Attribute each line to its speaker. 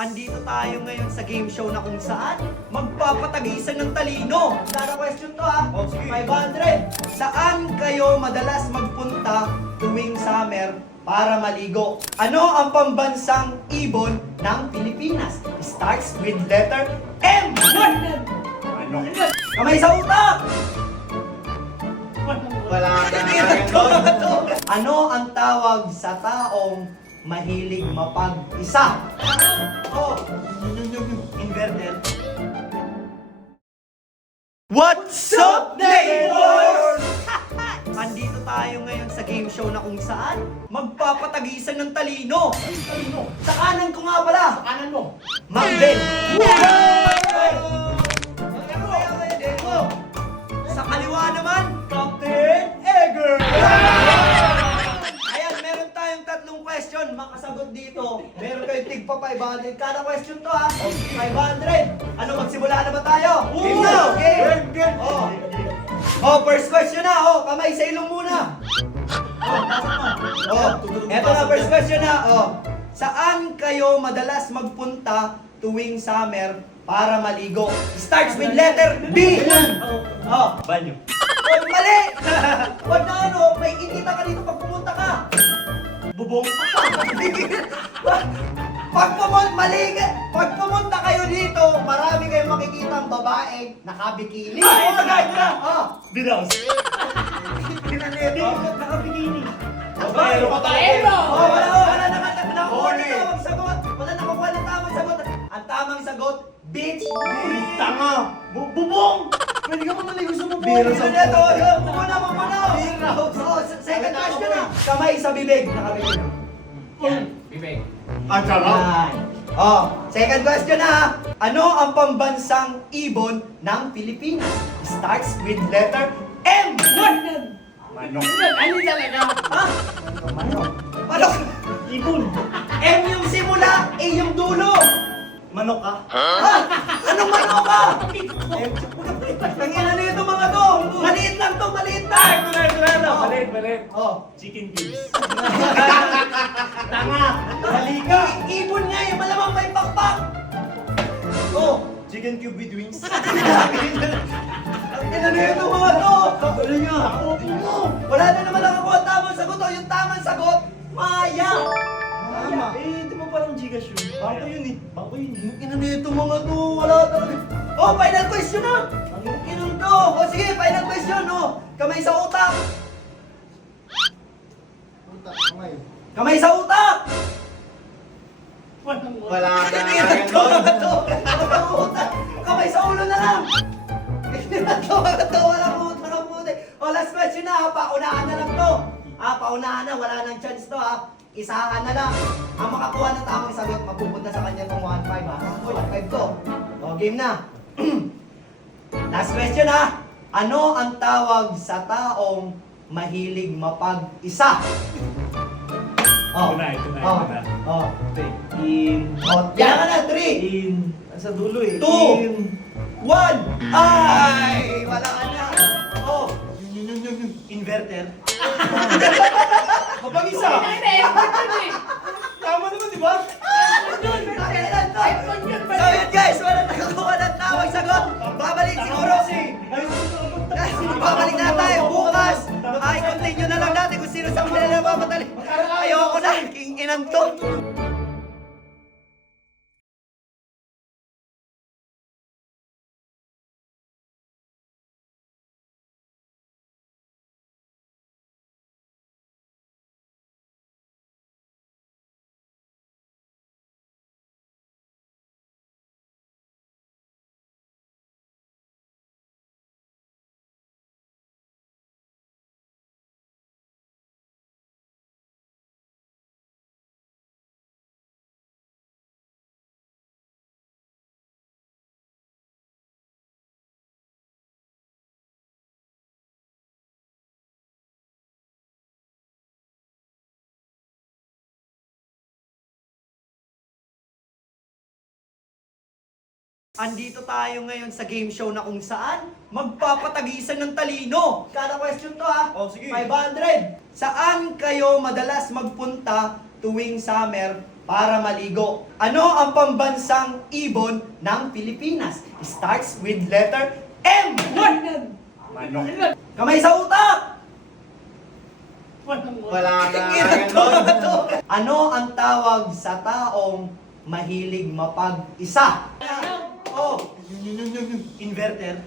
Speaker 1: Andito tayo ngayon sa game show na kung saan magpapatagisan ng talino. Sana question to ha.
Speaker 2: Oh, sige.
Speaker 1: 500. Saan kayo madalas magpunta tuwing summer para maligo? Ano ang pambansang ibon ng Pilipinas? Starts with letter M.
Speaker 2: Ano?
Speaker 1: Kamay sa utak!
Speaker 2: Wala
Speaker 1: ano ang tawag sa taong mahilig mapag-isa? What's up, neighbors? Andito tayo ngayon sa game show na kung saan magpapatagisan ng talino.
Speaker 2: Talino.
Speaker 1: Sa kanan ko nga pala,
Speaker 2: Kanan mo.
Speaker 1: Mang Ben.
Speaker 2: Oh.
Speaker 1: Pa 500. Kada question to ha. 500. Ano, magsimula na ba tayo? Game na, okay.
Speaker 2: Game, game.
Speaker 1: Oh. oh, first question na. Oh, kamay sa ilong muna. Oh, eto na, first question na. Oh, saan kayo madalas magpunta tuwing summer para maligo? Starts with letter B. Oh,
Speaker 2: Banyo.
Speaker 1: Huwag mali! Huwag na ano, may inita ka dito pag pumunta ka.
Speaker 2: Bubong.
Speaker 1: Pag pumunta, mali ka. Pag pumunta kayo dito, marami kayong makikita ang babae nakabikini.
Speaker 2: Ay, na, ito na.
Speaker 1: Ah,
Speaker 2: Binaus.
Speaker 1: Pinaneto.
Speaker 2: Nakabikini.
Speaker 1: Babaero talaga. Oh, wala, oh, wala na nakakuha
Speaker 2: Horny.
Speaker 1: ng tamang sagot. Wala nakakuha ng tamang sagot. Ang tamang sagot, bitch.
Speaker 2: Tanga. Bu- Bubong. Pwede ka pa maligo sa bubong.
Speaker 1: Biro sa neto. Yun, muna, muna. Biro. Oh, second question na. Kamay sa bibig. Nakabibig.
Speaker 3: Yan, bibig.
Speaker 2: Ang sarap.
Speaker 1: Oh, second question na ha. Ano ang pambansang ibon ng Pilipinas? Starts with letter M.
Speaker 2: Manok.
Speaker 3: Ano talaga?
Speaker 1: Ha? Manok.
Speaker 2: Ibon.
Speaker 1: M yung simula, A yung dulo.
Speaker 2: Manok ka.
Speaker 1: Ha? Anong manok ka? Tangina na ito mga to. Maliit lang to, maliit lang.
Speaker 2: Ito na, ito na, ito.
Speaker 1: Oh.
Speaker 2: Malit, malit.
Speaker 1: Oh.
Speaker 2: Chicken cubes. Chicken cube with wings.
Speaker 1: Ang ina na ito mga to.
Speaker 2: Ano nga? Mo.
Speaker 1: Wala na naman nakakuha ang tamang sagot. O, yung tamang sagot, Maya.
Speaker 2: Tama. Eh, di ba parang Gcash yun? Bangko yun eh. Bangko yun eh.
Speaker 1: Ang ina nito mga to. Wala talaga. Oh, final question na. Ang inong to. O sige, final question. Oh. Kamay sa utak. Kamay sa utak.
Speaker 2: Wala
Speaker 1: Ang ina to Ang ina to mga to. Walang utak ang puti. O, last question na. ha. Paunahan na lang to. Ah, paunahan na. Wala nang chance to ha. Isahan na lang. Ang makakuha ng tamang sagot, mapupunta sa kanya tong 1-5 ha. 1-5 to. O, game na. Last question ha. Ano ang tawag sa taong mahilig mapag-isa?
Speaker 2: Ito na, ito na,
Speaker 1: Oh.
Speaker 2: ito na.
Speaker 1: Oh.
Speaker 2: Eh. In.
Speaker 1: Oh, yan ka na, 3,
Speaker 2: In. Sa dulo eh.
Speaker 1: Two.
Speaker 2: In.
Speaker 1: 1. Ay! Wala ka na. Oh.
Speaker 2: Yun, yun, yun, yun. Inverter.
Speaker 1: Kapag isa.
Speaker 2: Tama naman, di ba?
Speaker 1: So yun guys, wala nakakuha ng tamang sagot. Babalik siguro si... Guys, babalik na tayo bukas. Ay, continue na lang natin kung sino sa kanila na mamatali. Ayoko na, king inang to. Andito tayo ngayon sa game show na kung saan magpapatagisan ng talino. Kada question to ha.
Speaker 2: Oh, sige.
Speaker 1: 500. Saan kayo madalas magpunta tuwing summer para maligo? Ano ang pambansang ibon ng Pilipinas? Starts with letter M.
Speaker 2: Manok. Manok.
Speaker 1: Kamay sa utak!
Speaker 2: Wala na.
Speaker 1: ano ang tawag sa taong mahilig mapag-isa? Yun, yun, yun, yun, yun.
Speaker 2: Inverter.